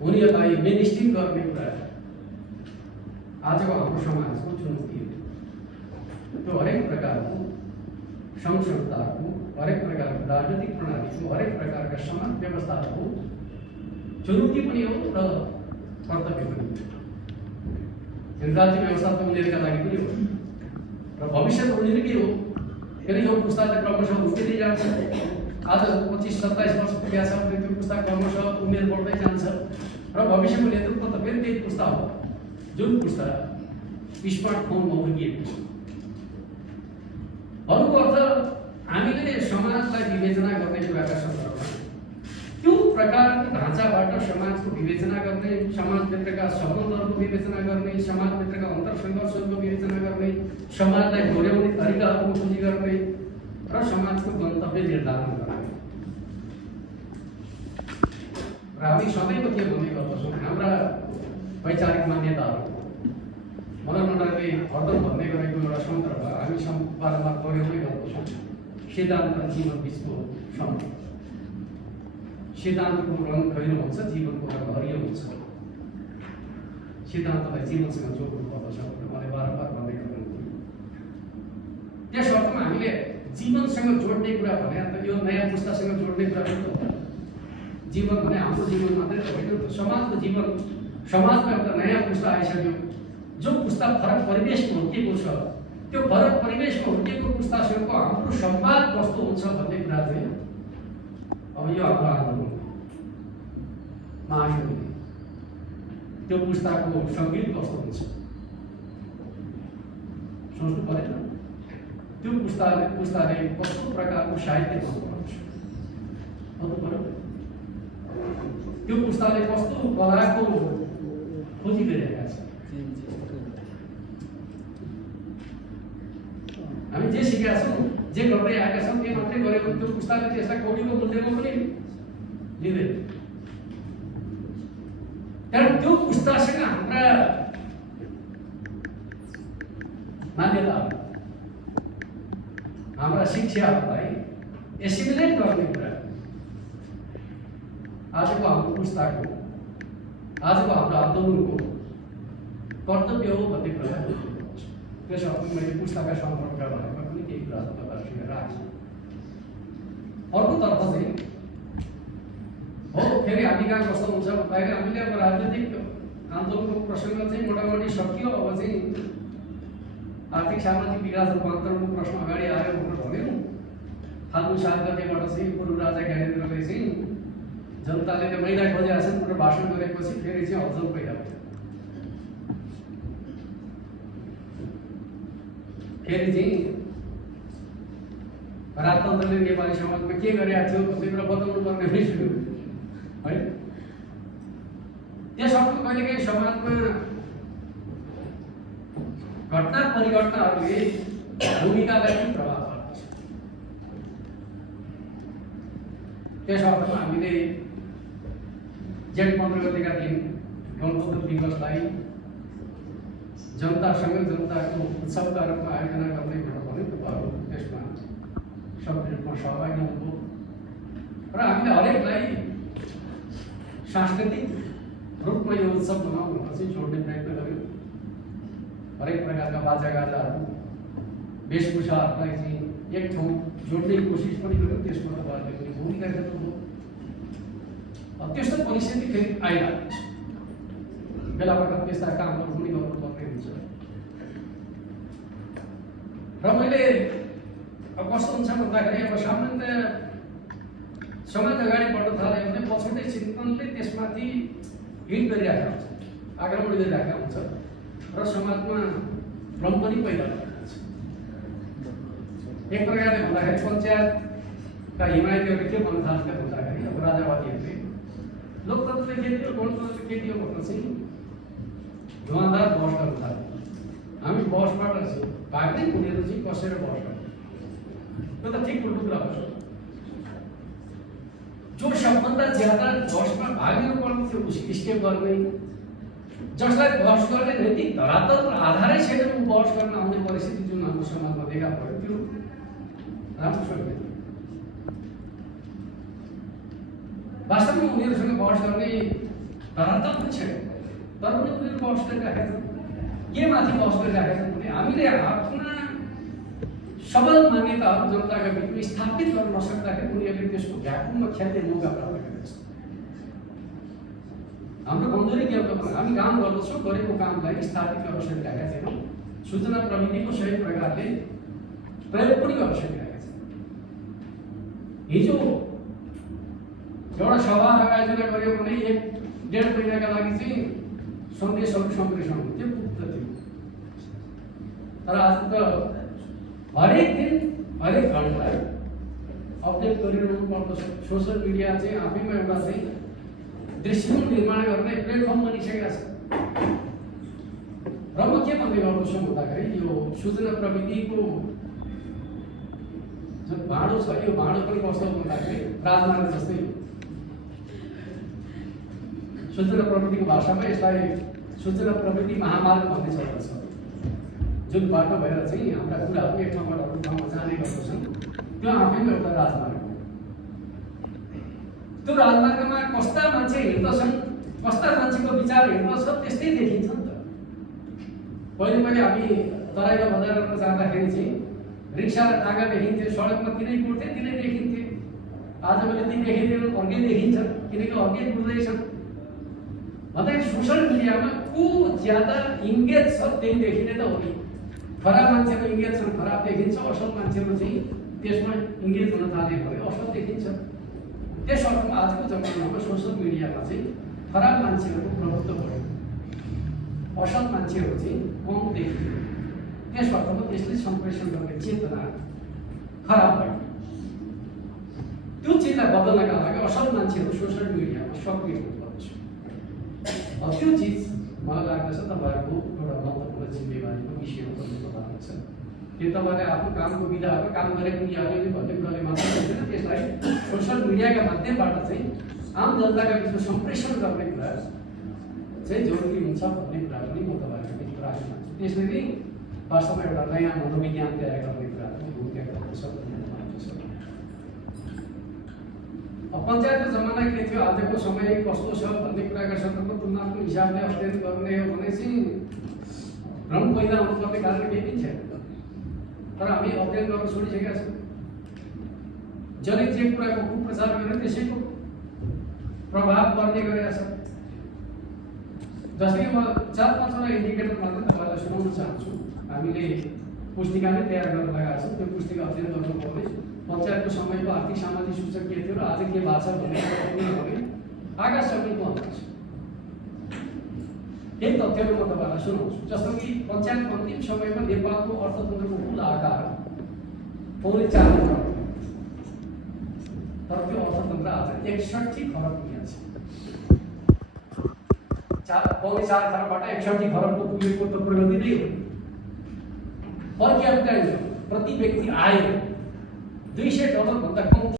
उनीहरूलाई मेनस्ट्रिम गर्ने कुरा आजको हाम्रो समाजको चुनौती हो। त्यो हरेक प्रकारको सङ्घ संस्थाको, हरेक प्रकारको राजनीतिक प्रणालीको, हरेक प्रकारका समाज व्यवस्थाको चुनौती पनि हो र कर्तव्य पनि हो। राज्य व्यवस्था त उनीहरूका लागि पनि हो र भविष्य त उनीहरूकै हो। फेरि यो पुस्ताले क्रमशः उम्रिँदै जान्छ। आज 25-27 वर्ष पुगेका छ भने त्यो पुस्ता क्रमशः उमेर बढ्दै जान्छ र भविष्यको नेतृत्व त फेरि त्यही पुस्ता हो जुन पुस्ता स्मार्टफोनमा हुर्किएको छ। अरूको अर्थ हामीले समाजलाई विवेचना गर्ने कुराका सन्दर्भमा त्यो प्रकारको ढाँचाबाट समाजको विवेचना गर्ने, समाजभित्रका सम्बन्धहरूको विवेचना गर्ने, समाजभित्रका अन्तर्सङ्घर्षहरूको विवेचना गर्ने, समाजलाई डोर्याउने तरिकाहरूको खोजी गर्ने र समाजको गन्तव्य निर्धारण गर्ने। र हामी सबैको के भन्ने गर्दछौँ, हाम्रा वैचारिक मान्यताहरू मननले हरदम भन्ने गरेको एउटा सन्दर्भ हामी बारम्बार दोहोऱ्याउँदै गर्दछौँ। सिद्धान्त र जीवन बिचको सम्बन्ध। सिद्धान्तको रङ खैरो हुन्छ, जीवनको रङ हरियो हुन्छ। सिद्धान्तलाई जीवनसँग जोड्नु पर्दछ भनेर मैले बारम्बार भन्दै गर्नुहुन्थ्यो। त्यस अर्थमा हामीले जीवनसँग जोड्ने कुरा भने त यो नयाँ पुस्तासँग जोड्ने कुरा पनि त हो। जीवन भने हाम्रो जीवन मात्रै त होइन, समाजको जीवन। समाजमा एउटा नयाँ पुस्ता आइसक्यो, जो पुस्ता फरक परिवेशमा हुर्किएको छ, त्यो फरक परिवेशमा हुर्किएको पुस्तासँगको हाम्रो संवाद कस्तो हुन्छ भन्ने कुरा चाहिँ अब यो हाम्रो आन्दोलन महासङ्घले त्यो पुस्ताको सङ्गीत कस्तो हुन्छ सोच्नु परेन। त्यो पुस्ताले कस्तो प्रकारको साहित्य पढ्नुपर्छ भन्नु पर्यो। त्यो पुस्ताले कस्तो कलाको खोजी गरिरहेका छ। हामी जे सिकेका छौँ, जे गर्दै आएका छौँ त्यो मात्रै गरेको त्यो पुस्ताले त्यसलाई कौडीको मूल्यमा पनि लिँदैन। कारण त्यो पुस्तासँग हाम्रा मान्यताहरू, हाम्रा शिक्षाहरूलाई एसिमुलेट गर्ने कुरा आजको हाम्रो पुस्ताको, आजको हाम्रो आन्दोलनको कर्तव्य हो भन्ने कुरा त्यस अर्थमा मैले पुस्ताका सम्पर्कका बारेमा पनि केही कुरा तपाईँहरूसँग राख्छु। अर्कोतर्फ चाहिँ हो फेरि हामी कहाँ कस्तो हुन्छ भन्दाखेरि हामीले अब राजनीतिक आन्दोलनको प्रसङ्ग चाहिँ मोटामोटी सकियो। अब चाहिँ आर्थिक सामाजिक विकास रूपान्तरणको प्रश्न अगाडि आयो भनेर भन्यौँ। फाल्गुन 7 गतेबाट चाहिँ पूर्व राजा ज्ञानेन्द्रले चाहिँ जनताले त मैदा खोजेका छन् भनेर भाषण गरेपछि फेरि चाहिँ हलचल पैदा भयो। फेरि चाहिँ राजतन्त्रले नेपाली समाजमा के गरेका थियो भन्ने कुरा बताउनु पर्ने पनि सुन्यो है। त्यस अर्थमा कहिलेकाहीँ समाजमा घटना परिघटनाहरूले भूमिकालाई पनि प्रभाव पार्दछ। त्यस अर्थमा हामीले जेठ 15 गतेका दिन गणतन्त्र दिवसलाई जनतासँग जनताको उत्सवका रूपमा आयोजना गर्ने भनेर भन्यो। तपाईँहरू त्यसमा सक्रिय रूपमा सहभागी हुनुभयो र हामीले हरेकलाई सांस्कृतिक रूपमा यो उत्सव मनाउँ भनेर चाहिँ जोड्ने प्रयत्न गर्यौँ। हरेक प्रकारका बाजागाजाहरू, वेशभूषाहरूलाई चाहिँ एक ठाउँ जोड्ने कोसिस पनि गर्यौँ। त्यसमा तपाईँहरूले पनि भूमिका खेल्नुभयो। त्यस्तो परिस्थिति फेरि आइरहेको छ। बेला बखत त्यस्ता कामहरू पनि गर्नुपर्ने हुन्छ र मैले अब कस्तो हुन्छ भन्दाखेरि अब सामान्य समाज अगाडि बढ्न थाल्यो भने पछौटे चिन्तनले त्यसमाथि हिट गरिरहेको हुन्छ, आक्रमण गरिरहेको हुन्छ र समाजमा भ्रम पनि पैदा भइरहेको छ। एक प्रकारले भन्दाखेरि पञ्चायतका हिमायतीहरूले के भन्न थाल्छ भन्दाखेरि अब राजावादीहरूले लोकतन्त्रले के दियो, गणतन्त्रले के दियो भनेर चाहिँ धुवाँदार बहस गर्न थाल्यो। हामी बहसबाट भाग्नै उनीहरू चाहिँ कसेर बहस गर्छ। त्यो त ठिक उल्टो कुरा हो। जो सबभन्दा ज्यादा बहसमा भाग लिनुपर्ने थियो उसको स्टेप गर्ने, जसलाई बहस गर्ने नैतिक धरातल र आधारै छैन ऊ बहस गर्न आउने परिस्थिति जुन हाम्रो समाजमा देखा पर्यो त्यो राम्रो छैन। वास्तवमा उनीहरूसँग बहस गर्ने तर त पुग्छ तर पनि उनीहरू बहस गरिराखेका छन् के माथि बहस गरिराखेका छन् भने हामीले आफ्ना सबल मान्यताहरू जनताका बिचमा स्थापित गर्न नसक्दाखेरि उनीहरूले त्यसको भ्याकुममा खेल्ने मौका प्राप्त गरेका छन्। हाम्रो कमजोरी के हो? हामी काम गर्दछौँ, गरेको कामलाई स्थापित गर्न सकिरहेका छैनौँ, सूचना प्रविधिको सही प्रकारले प्रयोग पनि गर्न सकिरहेका छैनौँ। हिजो एउटा सभा आयोजना गर्यो भने 1-1.5 महिनाका लागि चाहिँ सन्देशहरू सम्प्रेषण हुन्थ्यो, पुग्दथ्यो। तर आज त हरेक दिन हरेक घन्टा अपडेट गरिरहनु पर्दछ। सोसियल मिडिया चाहिँ आफैमा एउटा चाहिँ दृश्य निर्माण गर्ने प्लेटफर्म बनिसकेका छ। र म के भन्दै गर्दछु भन्दाखेरि यो सूचना प्रविधिको जुन भाँडो छ यो भाँडो पनि कस्तो भन्दाखेरि राजमार्ग जस्तै हो। सूचना प्रविधिको भाषामा यसलाई सूचना प्रविधि महामार्ग भन्ने चल्दछ। जुन बाटो भएर चाहिँ हाम्रा कुराहरू एक ठाउँबाट अर्को ठाउँमा जाने गर्दछन् त्यो आफैमा एउटा राजमार्ग हो। त्यो राजमार्गमा कस्ता मान्छे हिँड्दछन्, कस्ता मान्छेको विचार हिँड्दछ त्यस्तै देखिन्छ नि त। पहिले पहिले हामी तराईमा बजारमा जाँदाखेरि चाहिँ रिक्सा र टागा देखिन्थ्यो, सडकमा तिनै कुर्थे तिनै देखिन्थे। आजभोलि ती देखिँदैन, अर्कै देखिन्छ किनकि अर्कै कुर्दैछन्। भन्दाखेरि सोसियल मिडियामा को ज्यादा इङ्गेज छ त्यही देखिने त हो नि। खराब मान्छेको इङ्गेज छन्, खराब देखिन्छ, असल मान्छेको चाहिँ त्यसमा इङ्गेज हुन थाल्यो भने असल देखिन्छ। त्यस अर्थमा आजको जमानामा सोसियल मिडियामा चाहिँ खराब मान्छेहरूको प्रभुत्व बढ्यो, असल मान्छेहरू चाहिँ कम देखियो। त्यस अर्थमा त्यसले सम्प्रेषण गर्ने चेतना खराब भयो। त्यो चिजलाई बदल्नका लागि असल मान्छेहरू सोसियल मिडियामा सक्रिय हुनुपर्छ। त्यो चिज मलाई लाग्दछ तपाईँहरूको एउटा महत्त्वपूर्ण जिम्मेवारीको विषयमा बन्नु लाग्छ। कि तपाईँले आफ्नो कामको विधाहरू काम गरे पनि अलिअलि भन्ने कुराले मात्र हुँदैन, त्यसलाई सोसियल मिडियाका माध्यमबाट चाहिँ आम जनताका बिचमा सम्प्रेषण गर्ने कुरा चाहिँ जरुरी हुन्छ भन्ने कुरा पनि म तपाईँहरूको बिचमा राख्न चाहन्छु। त्यसले नै वास्तवमा एउटा नयाँ मनोविज्ञान तयार गर्ने कुराहरू भूमिका गर्दछ भन्ने लाग्दछ। पञ्चायतको जमाना के थियो, आजको समय कस्तो छ भन्ने कुराका सन्दर्भमा तुलनात्मक हिसाबले अध्ययन गर्ने हो भने चाहिँ भ्रम पैदा हुनुपर्ने कारण केही पनि छैन। तर हामी अध्ययन गर्न छोडिसकेका छौँ। जसले जे कुराको कुप्रचार गर्यो त्यसैको प्रभाव पर्ने गरेका छ। जस्तै म 4-5 इन्डिकेटर मात्र तपाईँलाई सुनाउन चाहन्छु। हामीले पुस्तिका नै तयार गर्न लगाएको छौँ। त्यो पुस्तिका अध्ययन गर्नुपर्ने पञ्चायतको समयको आर्थिक सामाजिक सूचक के थियो र आज के भएको छ भन्ने आकाश जमिनको अन्तर छ। यही तथ्यहरू म तपाईँलाई सुनाउँछु। जस्तो कि पञ्चायतको अन्तिम समयमा नेपालको अर्थतन्त्रको कुल आकार 4.5 खरब, तर त्यो अर्थतन्त्र आज 61 खरब पुगेको छ। 4.5 खरबबाट 61 खरबको पुगेको त प्रगति नै हो। पर क्यापिटा प्रति व्यक्ति आय $200 भन्दा कम